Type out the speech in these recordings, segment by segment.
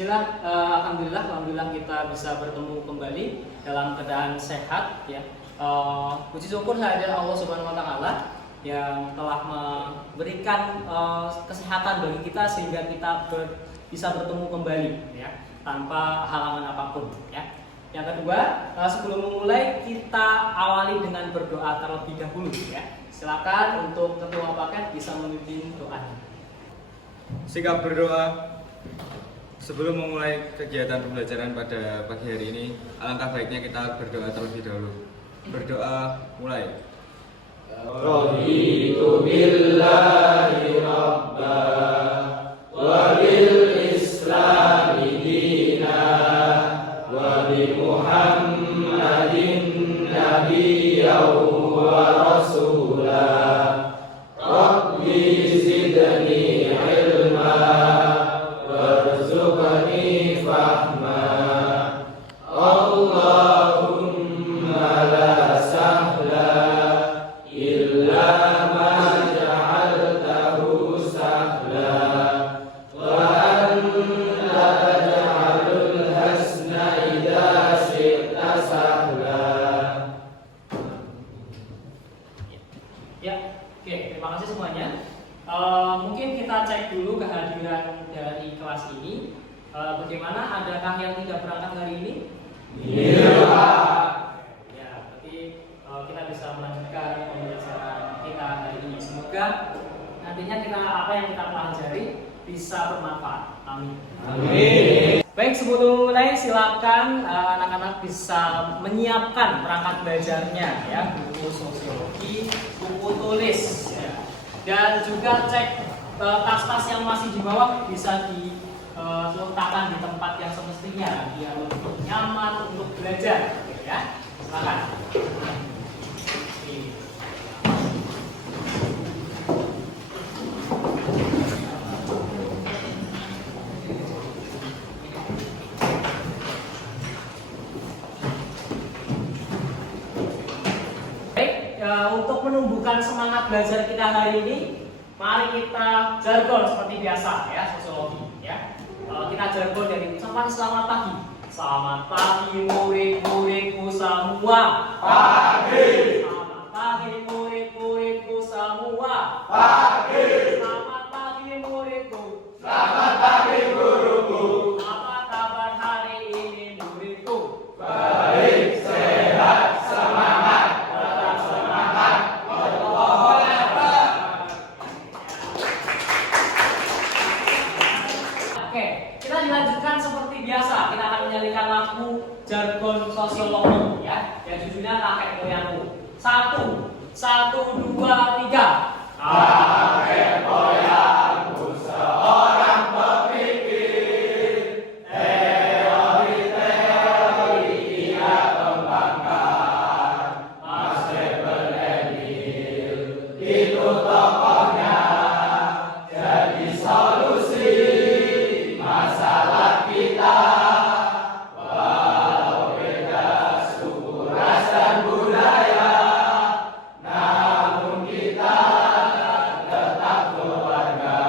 Bismillah, alhamdulillah kita bisa bertemu kembali dalam keadaan sehat ya. Puji syukur kehadirat Allah Subhanahu wa taala yang telah memberikan kesehatan bagi kita sehingga kita bisa bertemu kembali ya, tanpa halangan apapun ya. Yang kedua, sebelum memulai kita awali dengan berdoa terlebih dahulu ya. Silakan untuk ketua paket bisa memimpin doa. Sikap berdoa. Sebelum memulai kegiatan pembelajaran pada pagi hari ini, alangkah baiknya kita berdoa terlebih dahulu. Berdoa mulai. Raditu billahi rabba wa bil islami dina wa bi Muhammadin nabiyyan wa rasula. Rabbi zidni ilma warzuqni fahma. Allahumma la sahla illa ma ja'altahu sahla wa anta taj'alul hasna idza syi'ta sahla. Ya, oke, terima kasih semuanya. Mungkin kita cek dulu kehadiran dari kelas ini. Bagaimana, adakah yang tidak berangkat hari ini? Iya. Ya, berarti kita bisa melanjutkan pembelajaran kita hari ini. Semoga nantinya apa yang kita pelajari bisa bermanfaat. Amin. Amin. Baik, sebelum mulai silakan anak-anak bisa menyiapkan perangkat belajarnya ya, buku sosiologi, buku tulis ya. Dan juga cek tas-tas yang masih di bawah bisa diletakkan di tempat yang semestinya biar lebih nyaman untuk belajar ya. Silakan. Untuk menumbuhkan semangat belajar kita hari ini, mari kita jargon seperti biasa ya, sosiologi ya. Kita jargon dari ucapan selamat pagi. Selamat pagi murid-muridku semua. Pagi. Selamat pagi murid-muridku semua. Pagi. Selamat pagi muridku. Selamat pagi guruku. Apa kabar hari ini muridku? Baik, sehat, semangat. Tetap semangat. Allahu Akbar. Oke, kita dilanjutkan seperti biasa. Kita akan menyanyikan lagu jargon sosiologi ya. Yang judulnya kakek moyangku. 1, 2, 3. Kakek moyangku seorang pemikir, teori-teori ia kembangkan. Mas Rebel Emil itu tokohnya, jadi solusi masalah kita. Walau beda suku, ras dan budaya, namun kita tetap keluarga.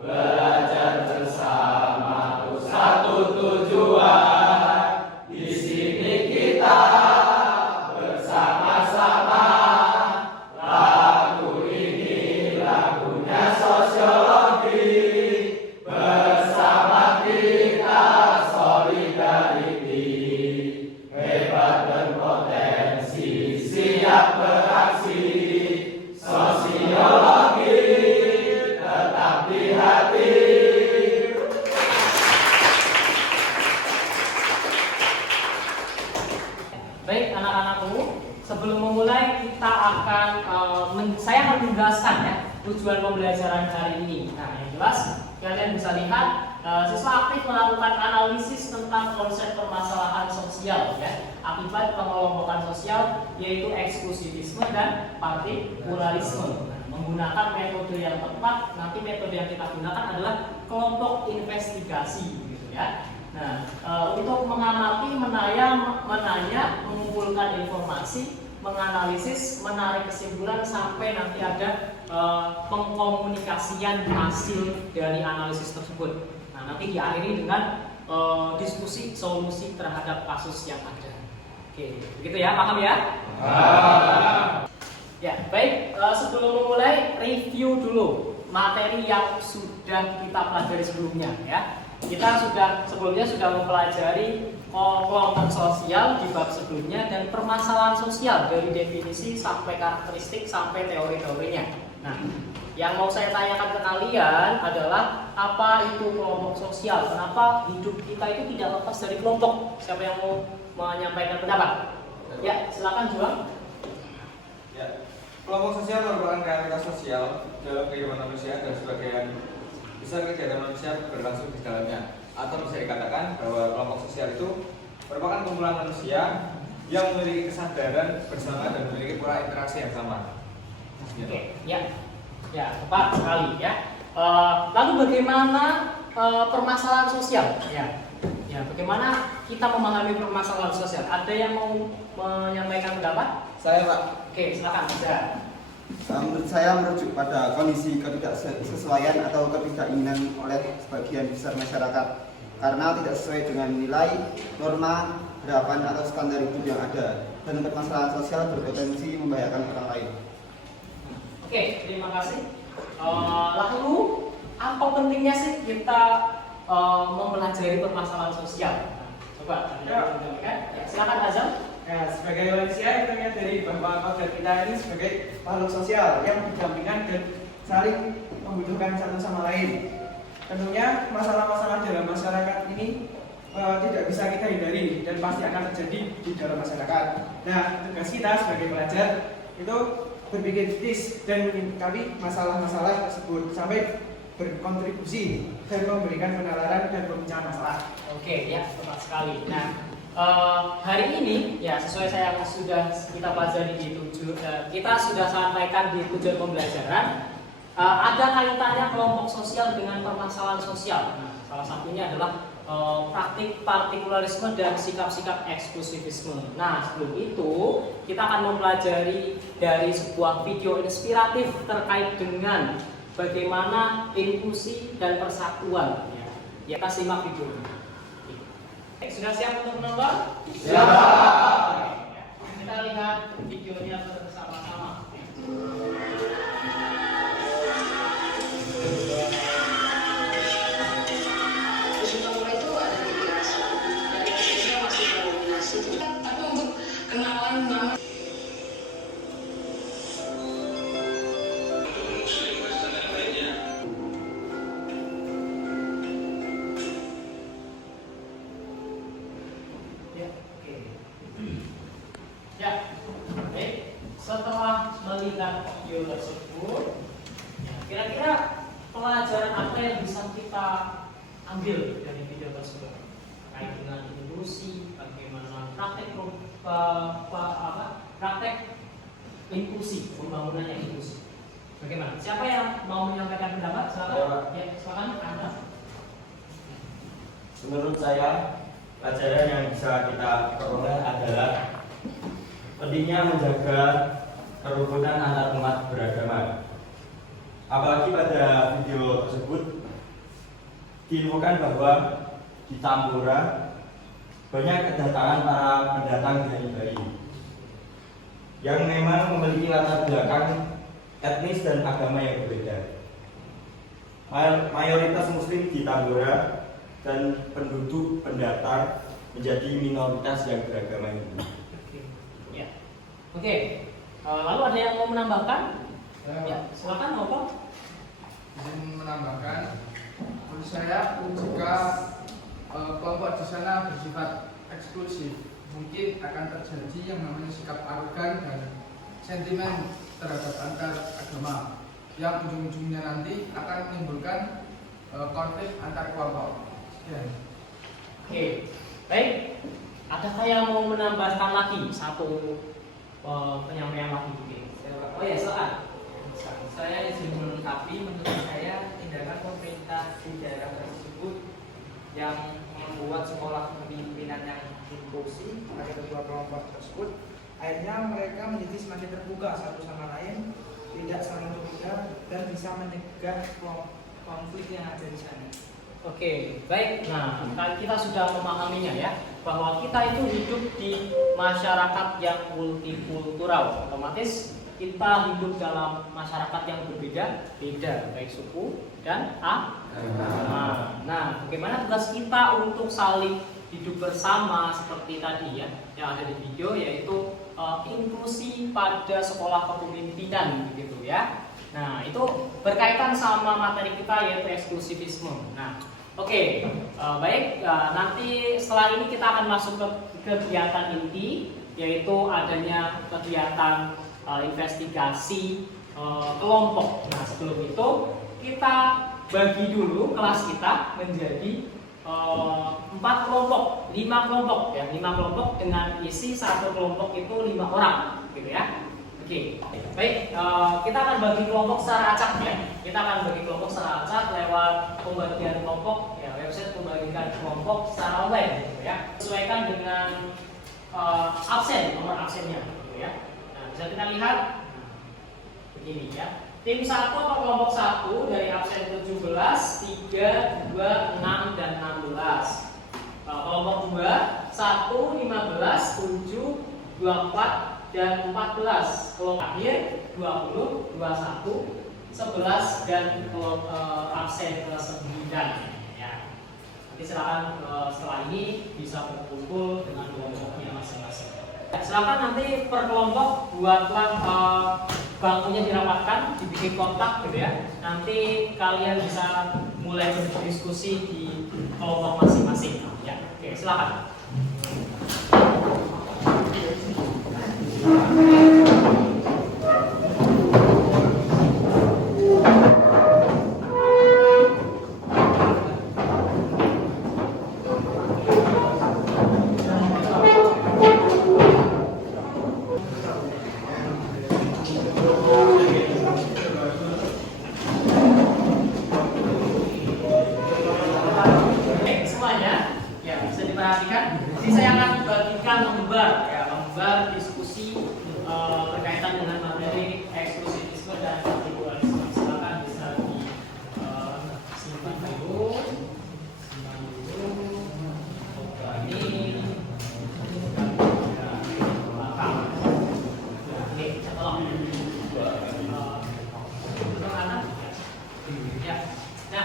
Belajar bersama untuk satu tujuan. Di sini kita bersama-sama. Lagu ini lagunya sosiologi. Bersama kita solidarity. Hebat berpotensi, siap beraksi. Sosiologi tetap di hati. Baik anak-anakku, sebelum memulai kita akan saya akan menjelaskan ya tujuan pembelajaran hari ini. Nah, yang jelas kalian bisa lihat siswa aktif melakukan analisis tentang konsep permasalahan sosial ya, akibat pengelompokan sosial yaitu eksklusivisme dan partikularisme. Nah, menggunakan metode yang tepat, nanti metode yang kita gunakan adalah kelompok investigasi gitu ya. Nah, untuk mengamati, menanya, mengumpulkan informasi, menganalisis, menarik kesimpulan sampai nanti ada pengkomunikasian hasil dari analisis tersebut. Nah, nanti diakhiri dengan diskusi solusi terhadap kasus yang ada. Oke, begitu ya, paham ya? Ya, baik. Sebelum memulai, review dulu materi yang sudah kita pelajari sebelumnya ya. Kita sebelumnya sudah mempelajari kelompok sosial di bab sebelumnya dan permasalahan sosial dari definisi sampai karakteristik sampai teori-teorinya. Nah, yang mau saya tanyakan ke kalian adalah apa itu kelompok sosial? Kenapa hidup kita itu tidak lepas dari kelompok? Siapa yang mau menyampaikan pendapat? Ya, silakan Juang. Ya, kelompok sosial merupakan realitas sosial dalam kehidupan manusia dan sebagian besar kegiatan manusia berlangsung di dalamnya. Atau bisa dikatakan bahwa kelompok sosial itu merupakan kumpulan manusia yang memiliki kesadaran bersama dan memiliki pola interaksi yang sama. Oke, ya, tepat sekali ya. Lalu bagaimana permasalahan sosial? Ya, bagaimana kita memahami permasalahan sosial? Ada yang mau menyampaikan pendapat? Saya, Pak. Oke, silakan. Ya. Menurut saya merujuk pada kondisi ketidaksesuaian atau ketidakinginan oleh sebagian besar masyarakat karena tidak sesuai dengan nilai, norma, harapan atau standar hidup yang ada dan permasalahan sosial berpotensi membahayakan orang lain. Oke, terima kasih. Lalu apa pentingnya sih kita mempelajari permasalahan sosial? Coba Anda menjelaskan. Ya, silakan Azam. Ya, sebagai manusia kita lihat dari bahwa kodrat kita ini sebagai makhluk sosial yang berdampingan dan saling membutuhkan satu sama lain. Tentunya masalah-masalah dalam masyarakat ini tidak bisa kita hindari dan pasti akan terjadi di dalam masyarakat. Nah, tugas kita sebagai pelajar itu berpikir kritis dan menyikapi masalah-masalah tersebut sampai berkontribusi dan memberikan penalaran dan pemecahan masalah. Oke, ya, tepat sekali. Nah, hari ini ya sesuai saya yang sudah kita pelajari di kita sudah sampaikan di tujuan pembelajaran ada kaitannya kelompok sosial dengan permasalahan sosial. Nah, salah satunya adalah praktik partikularisme dan sikap-sikap eksklusivisme. Nah, sebelum itu kita akan mempelajari dari sebuah video inspiratif terkait dengan bagaimana inklusi dan persatuan. Ya, kita simak videonya. Sudah siap untuk menonton? Siap. Kita lihat videonya bersama-sama. Singapura itu ada migrasi, dari Indonesia masih dominasi. Tapi untuk kenalan nama Ya, baik. Setelah melihat video tersebut, ya, kira-kira pelajaran apa yang bisa kita ambil dari video tersebut? Terkait dengan inklusi, bagaimana praktek inklusi, pembangunan yang inklusi. Bagaimana? Siapa yang mau menyampaikan pendapat? Silakan. Ya, silakan Anda. Menurut saya, pelajaran yang bisa kita peroleh adalah pentingnya menjaga kerukunan antar umat beragama. Apalagi pada video tersebut diinfokan bahwa di Tambora banyak kedatangan para pendatang dari Bali yang memang memiliki latar belakang etnis dan agama yang berbeda. Mayoritas Muslim di Tambora dan penduduk pendatang menjadi minoritas yang beragama Hindu. Oke, lalu ada yang mau menambahkan? Ya, silakan Bapak. Izin menambahkan, menurut saya jika kelompok di sana bersifat eksklusif, mungkin akan terjadi yang namanya sikap arogan dan sentimen terhadap antar agama yang ujung-ujungnya nanti akan menimbulkan konflik antar kelompok. Sekian. Oke, baik. Adakah yang mau menambahkan lagi satu penyampaian lagi mungkin? Oh ya, silakan. Saya izin melengkapi, menurut saya tindakan pemerintah di daerah tersebut yang membuat sekolah kepemimpinan yang inklusif pada kedua kelompok tersebut, akhirnya mereka menjadi semakin terbuka satu sama lain, tidak saling curiga dan bisa mencegah konflik yang ada di sana. Oke, baik. Nah, kita sudah memahaminya ya, bahwa kita itu hidup di masyarakat yang multikultural. Otomatis kita hidup dalam masyarakat yang berbeda-beda, baik suku dan agama. Nah, bagaimana tugas kita untuk saling hidup bersama seperti tadi ya, yang ada di video, yaitu inklusi pada sekolah kepemimpinan begitu ya. Nah, itu berkaitan sama materi kita yaitu eksklusivisme. Nah, oke, baik. Nanti setelah ini kita akan masuk ke kegiatan inti, yaitu adanya kegiatan investigasi kelompok. Nah, sebelum itu kita bagi dulu kelas kita menjadi 4 kelompok, 5 kelompok ya, 5 kelompok dengan isi satu kelompok itu 5 orang, gitu ya. Oke, baik. Kita akan bagi kelompok secara acak ya. Kita akan bagi kelompok secara acak lewat pembagian kelompok ya, website pembagian kelompok secara online, gitu ya. Sesuaikan dengan absen, nomor absennya, gitu ya. Nah, bisa kita lihat begini ya. Tim 1 atau kelompok 1 dari absen 17, 3, 2, 6, dan 16. Kelompok 2, 1, 15, 7, 24, dan 14. Kelompok akhir 20, 21, 11, dan absen ke 9 ya. Nanti silakan setelah ini bisa berkumpul dengan kelompoknya masing-masing. Silakan nanti per kelompok buatlah bangkunya dirapatkan, dibikin kontak gitu ya. Nanti kalian bisa mulai berdiskusi di kelompok masing-masing. Ya, oke, silakan. Jadi saya akan bagikan lembar ya, lembar diskusi berkaitan dengan materi eksklusivisme dan partikulisme. Silakan bisa disimpan dulu. Ini belakang. Oke, tolong. Ya. Nah,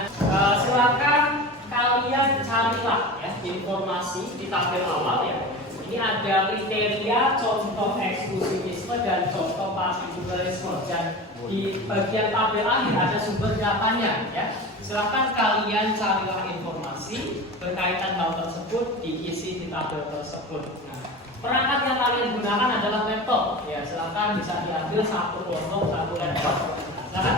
silakan kalian carilah ya informasi di tabel awal ya. Ini ada kriteria, contoh eksklusivisme dan contoh partikulisme, dan di bagian tabel akhir ada sumber datanya ya. Silakan kalian carilah informasi berkaitan hal tersebut, diisi di tabel tersebut. Nah, perangkat yang kalian gunakan adalah laptop ya. Silakan bisa diambil satu kelompok, satu laptop. Silakan.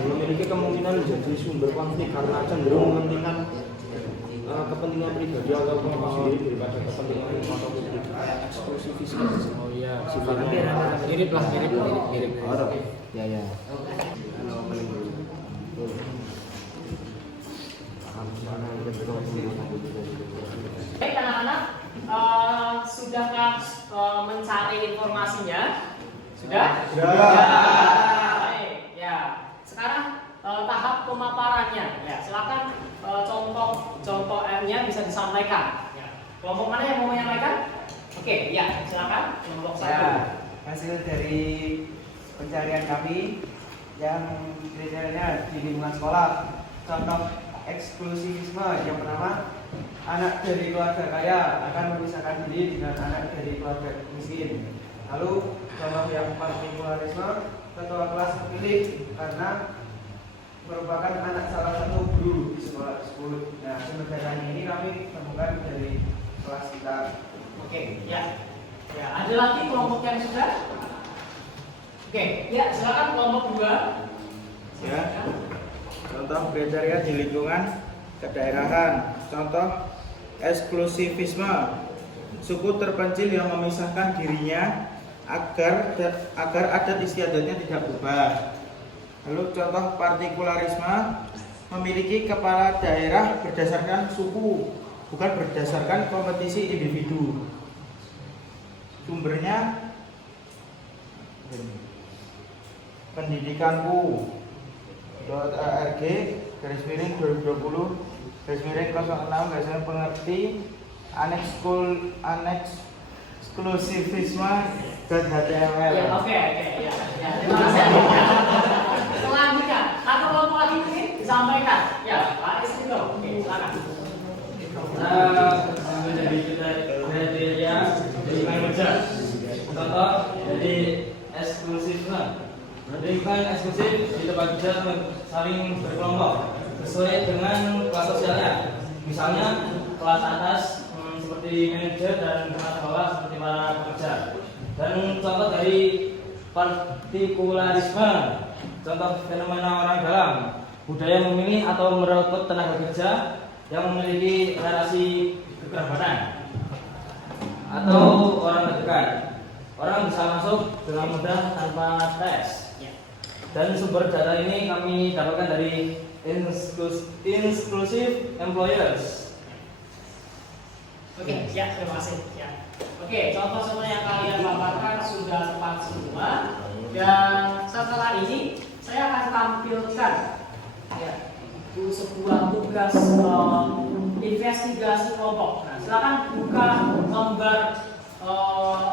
Memiliki kemungkinan menjadi sumber konflik karena cenderung mementingkan kepentingan pribadi atau kelompok sendiri daripada kepentingan umum atau publik. Eksklusivisme. Oh iya, sifatnya mirip lah, mirip. Ya ya. Baik anak-anak, sudahkah mencari informasinya? Sudah? Baik, ya. Sekarang tahap pemaparannya. Ya, silakan contoh M-nya bisa disampaikan disampaikan. Ya. Kelompok mana yang mau menyampaikan? Oke, ya silakan kelompok Ya, satu. hasil dari pencarian kami yang kriterianya di lingkungan sekolah, contoh eksklusivisme yang pertama, anak dari keluarga kaya akan memisahkan diri dengan anak dari keluarga miskin. Lalu contoh yang partikularisme, ketua kelas terpilih karena merupakan anak salah satu guru di sekolah tersebut. Nah, sumber datanya ini kami temukan dari kelas kita. Oke, ya. Ya, ada lagi kelompok yang sudah? Oke, ya silakan kelompok 2. Ya. Contoh kriteria di lingkungan kedaerahan. Contoh eksklusivisme. Suku terpencil yang memisahkan dirinya agar adat istiadatnya tidak berubah. Lalu contoh partikularisme, memiliki kepala daerah berdasarkan suku, bukan berdasarkan kompetisi individu. Sumbernya pendidikanku.org /2020 /06 pengerti eksklusivisme.html. Ya, oke, ya. Terima kasih. Selanjutnya, satu kelompok lagi mungkin disampaikan. Ya, Pak Istiqo. Oke, silakan. Ambil dari kriteria lingkungan kerja. Contoh dari eksklusifnya. Lingkungan eksklusif di tempat kerja saling berkelompok sesuai dengan kelas sosialnya. Misalnya kelas atas seperti manajer dan kelas bawah seperti para pekerja. Dan contoh dari partikularisme, contoh fenomena orang dalam, budaya memilih atau merekrut tenaga kerja yang memiliki relasi kekerabatan atau orang terdekat. Orang bisa masuk dengan mudah tanpa tes. Dan sumber data ini kami dapatkan dari Inclusive Employers. Oke, ya, terima kasih. Ya. Oke, contoh semua yang kalian paparkan sudah tepat semua. Dan setelah ini saya akan tampilkan ya, sebuah tugas investigasi kelompok. Nah, silakan buka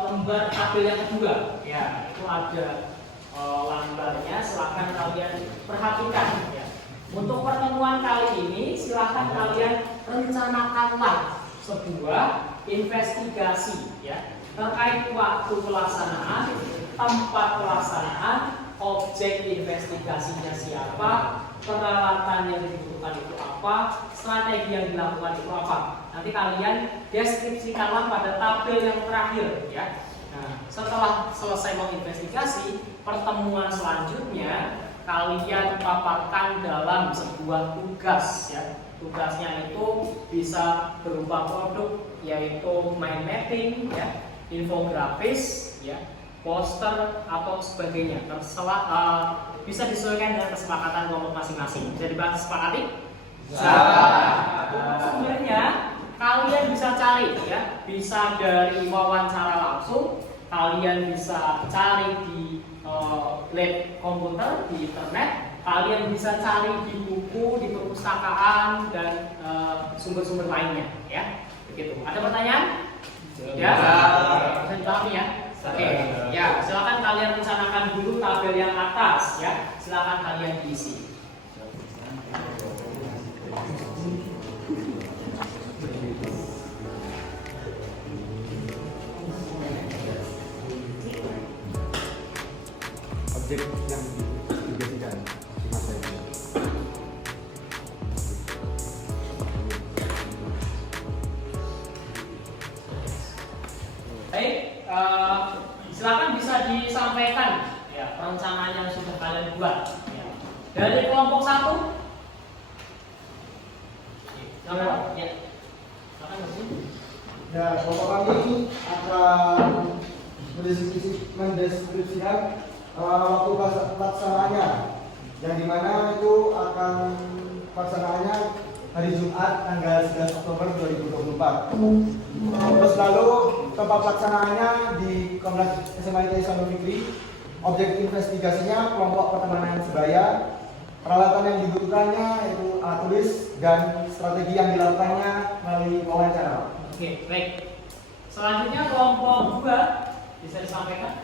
lembar tabel yang kedua. Ya, itu ada lembarnya. Silakan kalian perhatikan. Ya. Untuk pertemuan kali ini, silakan kalian rencanakanlah sebuah investigasi ya terkait waktu pelaksanaan, tempat pelaksanaan, objek investigasinya siapa, peralatan yang dibutuhkan itu apa, strategi yang dilakukan itu apa. Nanti kalian deskripsikanlah pada tabel yang terakhir ya. Nah, setelah selesai menginvestigasi, pertemuan selanjutnya kalian paparkan dalam sebuah tugas ya. Tugasnya itu bisa berupa produk yaitu mind mapping ya, infografis ya, poster atau sebagainya. Terserah bisa disesuaikan dengan kesepakatan kelompok masing-masing. Bisa dibahas sepakati? Sebenarnya kalian bisa cari ya, bisa dari wawancara langsung, kalian bisa cari di lab komputer di internet, kalian bisa cari di buku, di perpustakaan dan sumber-sumber lainnya ya. Begitu. Ada pertanyaan? Ya. Bisa dipahami ya? Oke. Ya, silakan kalian rencanakan dulu tabel yang atas ya. Silakan kalian isi. Objek yang dijadikan di masa ini. Baik, silakan bisa disampaikan ya perencanaan yang sudah kalian buat. Ya. Dari kelompok 1, silakan. Ya. Silakan Mas. Ya, kelompok kami akan mendeskripsikan waktu pelaksanaannya, yang dimana itu akan pelaksanaannya hari Jumat tanggal 11 Oktober 2024. Terus lalu tempat pelaksanaannya di Kompleks SMA Islam Fikri. Objek investigasinya kelompok pertemanan sebaya. Peralatan yang dibutuhkannya yaitu alat tulis dan strategi yang dilakukannya melalui wawancara. Oke, baik. Selanjutnya kelompok 2 bisa disampaikan.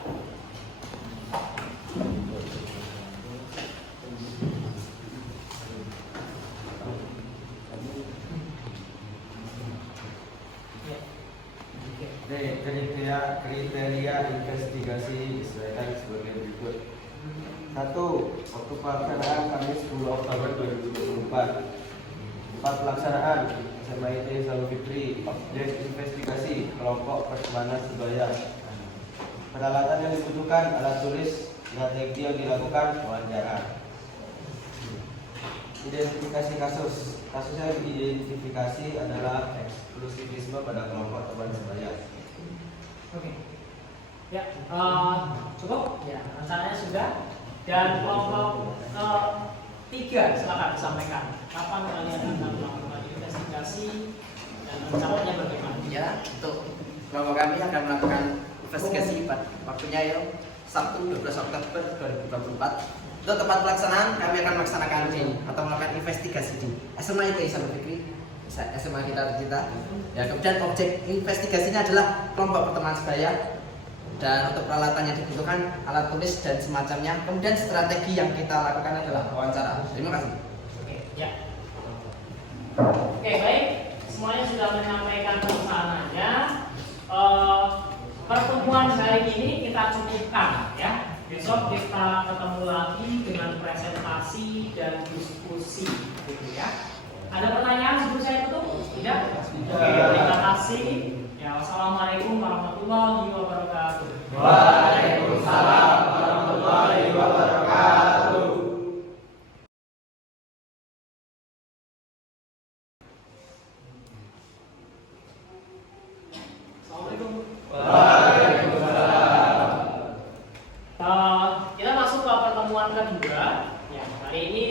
Kriteria investigasi disesuaikan sebagai berikut. 1. Waktu pelaksanaan Kamis 10 Oktober 2024. 4. Pelaksanaan SMIT Salul Fitri Objek investigasi kelompok pertemanan sebaya. Peralatan yang dibutuhkan: alat tulis, strategi yang dilakukan, wawancara. Identifikasi kasus. Kasus yang diidentifikasi adalah eksklusivisme pada kelompok teman sebaya. Oke. Ya, cukup. Ya, rencananya sudah. Dan kelompok 3 silakan disampaikan. Kapan kalian akan melakukan investigasi dan rencananya bagaimana? Ya, untuk kelompok kami akan melakukan investigasi waktunya ya Sabtu 12 Oktober 2024. Untuk tempat pelaksanaan kami akan melaksanakan atau melakukan investigasi di SMIT Salul Fitri, SMA kita tercinta. Ya, kemudian objek investigasinya adalah kelompok pertemanan sebaya, dan untuk peralatan yang dibutuhkan alat tulis dan semacamnya. Kemudian strategi yang kita lakukan adalah wawancara. Terima kasih. Oke, ya. Oke, baik. Semuanya sudah menyampaikan rencananya. Pertemuan hari ini kita cukupkan ya. Besok kita ketemu lagi dengan presentasi dan diskusi, gitu ya. Ada pertanyaan sebelum saya tutup? Tidak? Oke, terima kasih. Ya, wassalamualaikum warahmatullahi wabarakatuh. Waalaikumsalam warahmatullahi wabarakatuh. Assalamualaikum. Waalaikumsalam. Kita masuk ke pertemuan kedua. Ya, hari ini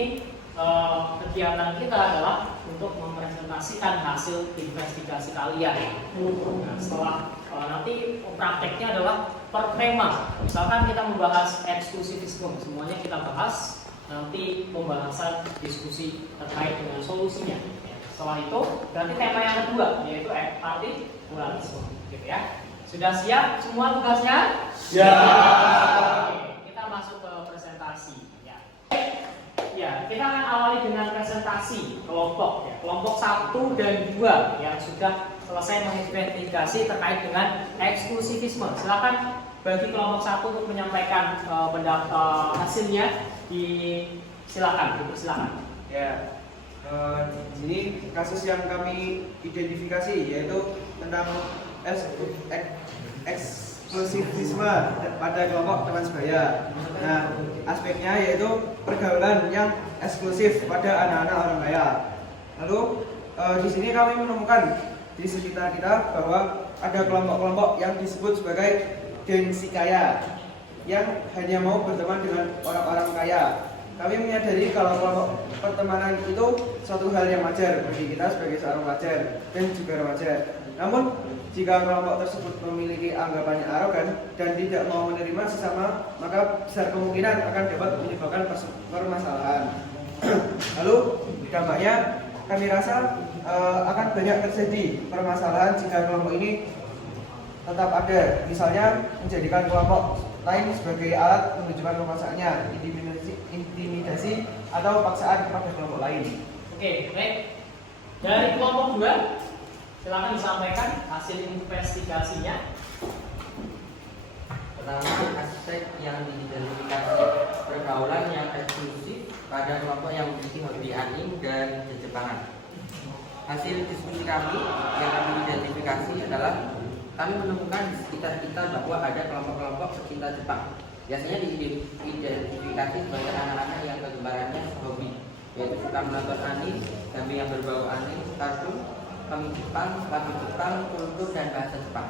kegiatan kita adalah untuk mempresentasikan hasil investigasi kalian. Nah, setelah nanti prakteknya adalah per tema. Misalkan kita membahas eksklusivisme, semuanya kita bahas. Nanti pembahasan diskusi terkait dengan solusinya. Ya, setelah itu berarti tema yang kedua yaitu artikulasi, gitu ya. Sudah siap semua tugasnya? Siap. Oke, kita masuk ke presentasi. Ya, kita akan awali dengan presentasi kelompok ya. Kelompok 1 dan 2 yang sudah selesai menginvestigasi terkait dengan eksklusivisme. Silakan bagi kelompok 1 untuk menyampaikan pendapat hasilnya. Silakan. Ya, ini kasus yang kami identifikasi yaitu tentang eksklusivisme pada kelompok teman sebaya. Nah, aspeknya yaitu pergaulan yang eksklusif pada anak-anak orang kaya. Lalu di sini kami menemukan di sekitar kita bahwa ada kelompok-kelompok yang disebut sebagai gengsi kaya yang hanya mau berteman dengan orang-orang kaya. Kami menyadari kalau kelompok pertemanan itu suatu hal yang wajar bagi kita sebagai seorang pelajar dan juga remaja. Namun jika kelompok tersebut memiliki anggapan yang arogan dan tidak mau menerima sesama, maka besar kemungkinan akan dapat menyebabkan permasalahan. Lalu dampaknya kami rasa akan banyak terjadi permasalahan jika kelompok ini tetap ada. Misalnya menjadikan kelompok lain sebagai alat menunjukkan kekuasaannya, intimidasi atau paksaan kepada kelompok lain. Oke, baik. Dari kelompok 2, silakan disampaikan hasil investigasinya. Pertama, aspek yang diidentifikasi pergaulan yang eksklusif pada kelompok yang memiliki hobi anime dan Jepangan. Hasil diskusi kami yang kami identifikasi adalah kami menemukan di sekitar kita bahwa ada kelompok-kelompok pecinta Jepang. Biasanya diidentifikasi sebagai anak-anak yang kegemarannya hobi, yaitu suka menonton anime, gambar yang berbau anime, kartun, komik Jepang, lagu Jepang, kultur dan bahasa Jepang.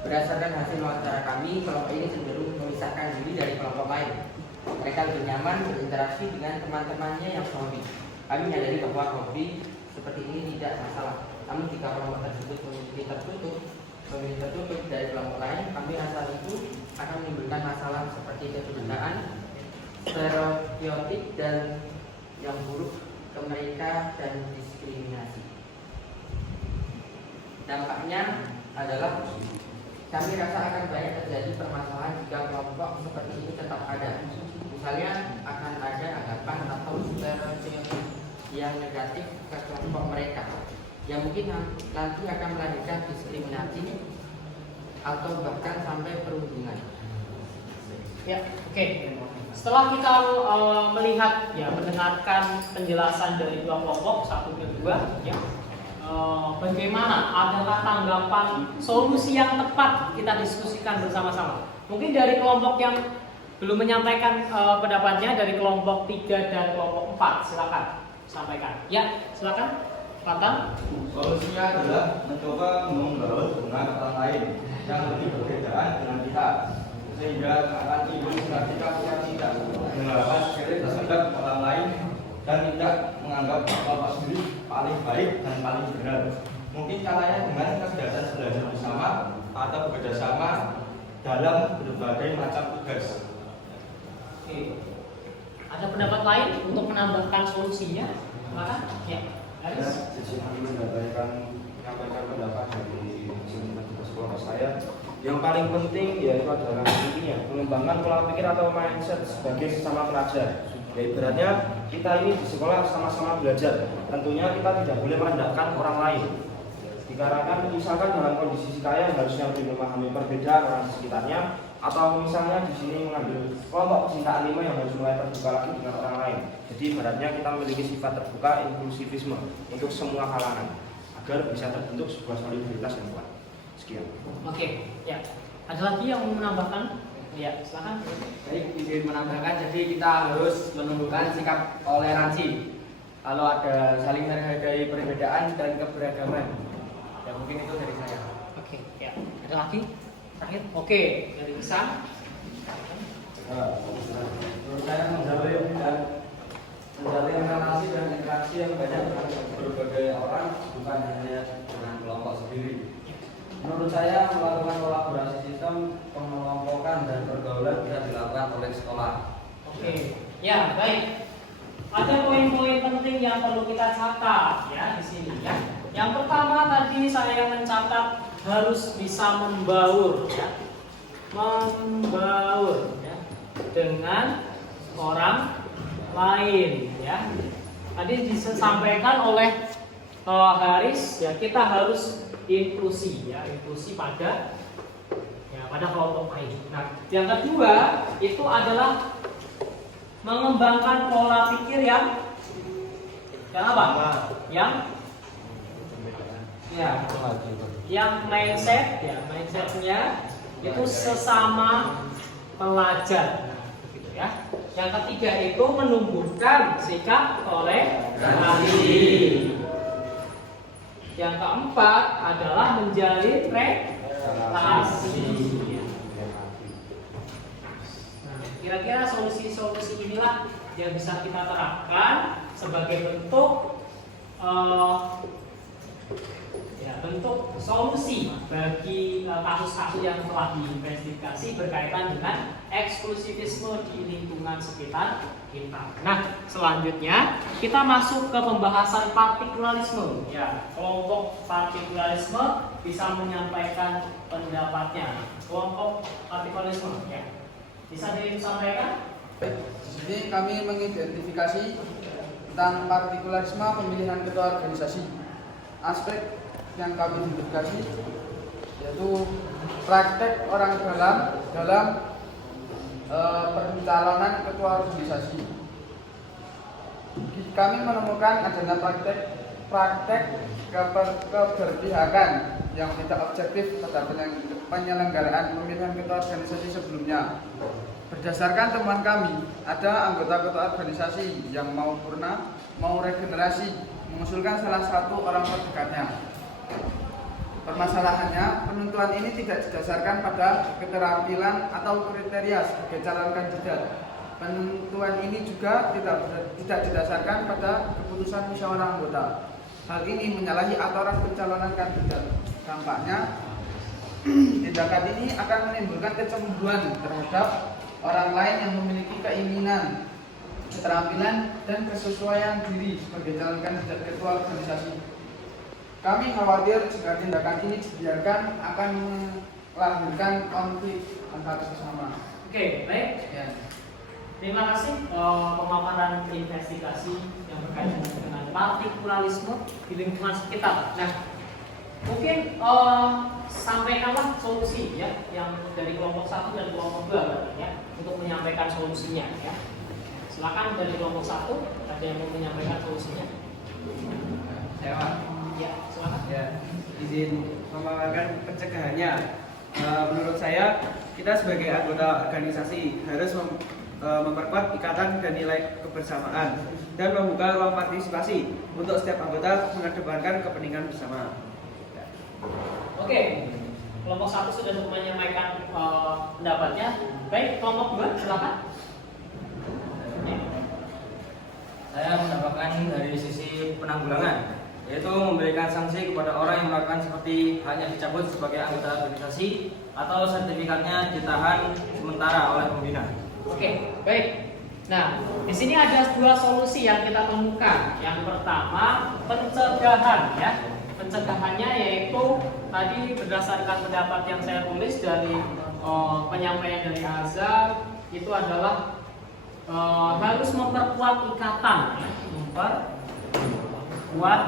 Berdasarkan hasil wawancara kami, kelompok ini cenderung memisahkan diri dari kelompok lain. Mereka lebih nyaman berinteraksi dengan teman-temannya yang hobi. Kami menyadari bahwa hobi seperti ini tidak masalah. Namun jika kelompok tersebut memiliki tertutup dari kelompok lain, kami rasa itu akan menimbulkan masalah seperti kecurigaan, stereotip dan yang buruk ke mereka dan diskriminasi. Dampaknya adalah kami rasa akan banyak terjadi permasalahan jika kelompok seperti ini tetap ada. Misalnya akan ada anggapan atau stereotip yang negatif ke kelompok mereka, yang mungkin nanti akan melahirkan diskriminasi atau bahkan sampai perundungan. Ya, oke. Setelah kita melihat, ya, mendengarkan penjelasan dari dua kelompok, satu dan dua, ya, bagaimana, adakah tanggapan solusi yang tepat kita diskusikan bersama-sama? Mungkin dari kelompok yang belum menyampaikan pendapatnya, dari kelompok 3 dan kelompok 4, silakan sampaikan. Ya, silakan. Fatan. Solusinya adalah mencoba membangun dengan orang lain yang lebih berbedaan dengan kita, sehingga akan timbul sikap yang tidak menerapkan spirit terhadap orang lain dan tidak menganggap kelompok sendiri paling baik dan paling benar. Mungkin caranya dengan kegiatan belajar bersama atau bekerjasama dalam berbagai macam tugas. Oke. Ada pendapat lain untuk menambahkan solusinya? Silakan. Ya. Jadi kami menyampaikan pendapat dari tugas kelompok saya. Yang paling penting yaitu adalah intinya mengembangkan pola pikir atau mindset sebagai sesama pelajar. Ya, ibaratnya kita ini di sekolah sama-sama belajar. Tentunya kita tidak boleh merendahkan orang lain. Dikarenakan misalkan dalam kondisi kaya harusnya lebih memahami perbedaan orang di sekitarnya, atau misalnya di sini mengambil kelompok pecinta anime yang harus mulai terbuka lagi dengan orang lain. Jadi ibaratnya kita memiliki sifat terbuka, inklusivisme untuk semua kalangan agar bisa terbentuk sebuah solidaritas yang kuat. Sekian. Oke, ya. Ada lagi yang mau menambahkan? Ya, silakan. Baik, izin menambahkan, jadi kita harus menumbuhkan sikap toleransi. Kalau ada saling menghargai perbedaan dan keberagaman. Ya, mungkin itu dari saya. Oke, ya. Ada lagi? Terakhir. Oke, dari Isan. Menurut saya menjalin relasi dan interaksi yang banyak dengan berbagai orang, bukan hanya dengan kelompok sendiri. Menurut saya melakukan kolaborasi sistem pengelompokan dan pergaulan bisa dilakukan oleh sekolah. Oke, ya, baik. Ada poin-poin penting yang perlu kita catat ya di sini ya. Yang pertama tadi saya mencatat harus bisa membaur ya. Membaur ya dengan orang lain ya. Tadi disampaikan oleh Haris ya, kita harus inklusi ya, inklusi pada kelompok lain. Nah, yang kedua itu adalah mengembangkan pola pikir yang apa? Yang mindset ya, mindsetnya itu sesama pelajar. Nah, begitu ya. Yang ketiga itu menumbuhkan sikap toleransi. Yang keempat adalah menjalin relasi. Nah, kira-kira solusi-solusi inilah yang bisa kita terapkan sebagai bentuk bentuk solusi bagi kasus-kasus yang telah diinvestigasi berkaitan dengan eksklusivisme di lingkungan sekitar kita. Nah, selanjutnya kita masuk ke pembahasan partikularisme. Ya, kelompok partikularisme bisa menyampaikan pendapatnya. Kelompok partikularisme, ya, bisa disampaikan? Di sini kami mengidentifikasi tentang partikularisme pemilihan ketua organisasi. Aspek yang kami identifikasi yaitu praktek orang dalam pencalonan ketua organisasi. Kami menemukan adanya praktek keberpihakan yang tidak objektif pada penyelenggaraan pemilihan ketua organisasi sebelumnya. Berdasarkan temuan kami, ada anggota ketua organisasi yang mau purna, mau regenerasi, mengusulkan salah satu orang terdekatnya. Permasalahannya, penentuan ini tidak didasarkan pada keterampilan atau kriteria sebagai calon kandidat. Penentuan ini juga tidak didasarkan pada keputusan musyawarah anggota. Hal ini menyalahi aturan pencalonan kandidat. Dampaknya, tindakan ini akan menimbulkan kecemburuan terhadap orang lain yang memiliki keinginan keterampilan, dan kesesuaian diri sebagai calon kandidat ketua organisasi. Kami khawatir jika tindakan ini dibiarkan akan melahirkan konflik antar sesama. Oke, baik. Ya. Terima kasih pemaparan investigasi yang berkaitan dengan partikulalisme di lingkungan sekitar. Nah, mungkin sampaikanlah solusi ya yang dari kelompok 1 dan kelompok 2 ya untuk menyampaikan solusinya ya. Silakan dari kelompok 1 ada yang mau menyampaikan solusinya. Saya Pak. Ya, silakan. Ya, izin memaparkan pencegahannya. Menurut saya kita sebagai anggota organisasi harus memperkuat ikatan dan nilai kebersamaan dan membuka ruang partisipasi untuk setiap anggota mengedepankan kepentingan bersama. Oke, kelompok 1 sudah menyampaikan pendapatnya. Baik, kelompok 2 silakan. Saya mendapatkan dari sisi penanggulangan, yaitu memberikan sanksi kepada orang yang melakukan seperti hanya dicabut sebagai anggota organisasi atau sertifikatnya ditahan sementara oleh pembina. Oke, baik. Nah, di sini ada 2 solusi yang kita temukan. Yang pertama, pencegahan ya. Pencegahannya yaitu tadi berdasarkan pendapat yang saya tulis dari penyampaian dari Azhar itu adalah harus memperkuat ikatan, ya. Memperkuat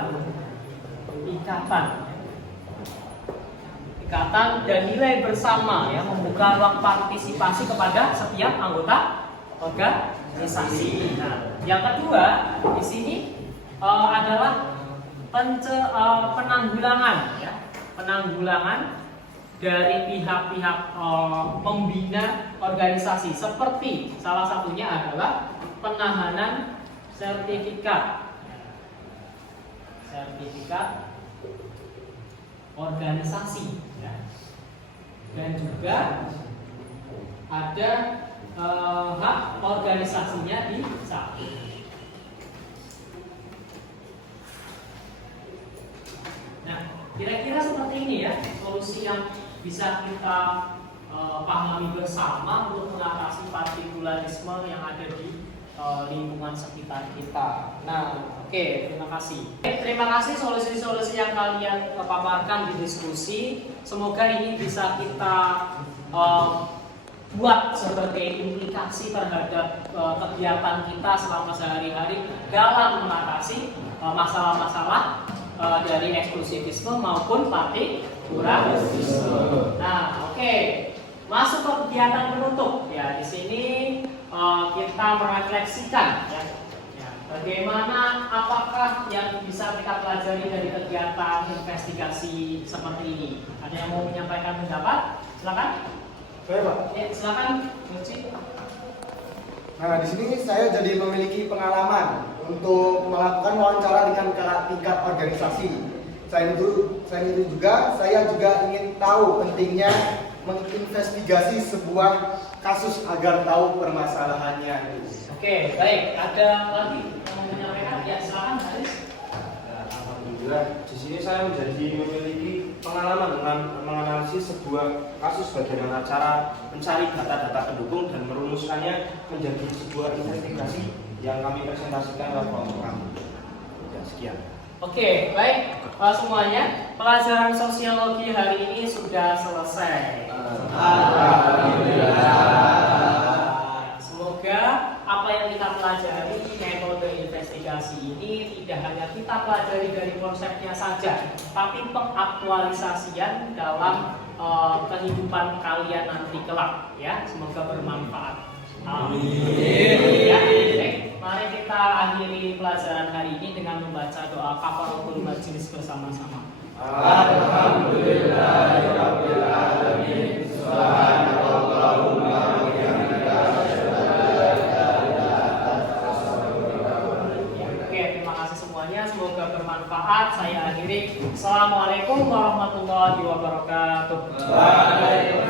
ikatan dan nilai bersama ya, membuka ruang partisipasi kepada setiap anggota organisasi. Nah, yang kedua di sini adalah penanggulangan ya, penanggulangan dari pihak-pihak pembina organisasi, seperti salah satunya adalah penahanan sertifikat organisasi ya. Dan juga ada hak organisasinya dicabut. Nah, kira-kira seperti ini ya solusi yang bisa kita pahami bersama untuk mengatasi partikularisme yang ada di lingkungan sekitar kita. Nah, oke, terima kasih. Terima kasih solusi-solusi yang kalian paparkan di diskusi. Semoga ini bisa kita buat sebagai implikasi terhadap kegiatan kita selama sehari-hari dalam mengatasi masalah-masalah dari eksklusivisme maupun partikularisme. Nah, oke. Masuk ke kegiatan penutup ya. Di sini kita merefleksikan ya, bagaimana apakah yang bisa kita pelajari dari kegiatan investigasi seperti ini. Ada yang mau menyampaikan pendapat? Silakan. Saya Pak. Ya, silakan. Luci. Nah, di sini saya jadi memiliki pengalaman untuk melakukan wawancara dengan tingkat organisasi. Selain itu juga saya juga ingin tahu pentingnya menginvestigasi sebuah kasus agar tahu permasalahannya. Oke, baik. Ada lagi yang mau menyampaikan? Ya, silakan Haris. Alhamdulillah, di sini saya memiliki pengalaman dengan menganalisis sebuah kasus bagaimana cara mencari data-data pendukung dan merumuskannya menjadi sebuah investigasi yang kami presentasikan ke kelompok kami. Ya, sekian. Oke, baik semuanya. Pelajaran sosiologi hari ini sudah selesai. Alhamdulillah. Semoga apa yang kita pelajari metode investigasi ini tidak hanya kita pelajari dari konsepnya saja, tapi pengaktualisasian dalam kehidupan kalian nanti kelak. Ya, semoga bermanfaat. Amin. Ya, baik. Mari kita akhiri pelajaran hari ini dengan membaca doa kafaratul majelis bersama-sama. Alhamdulillahirabbil alamin. Subhanallahumma wa bihamdika asyhadu an la ilaha illa anta astaghfiruka wa atubu ilaik. Oke, terima kasih semuanya. Semoga bermanfaat. Saya akhiri. Assalamualaikum warahmatullahi wabarakatuh. Waalaikumsalam.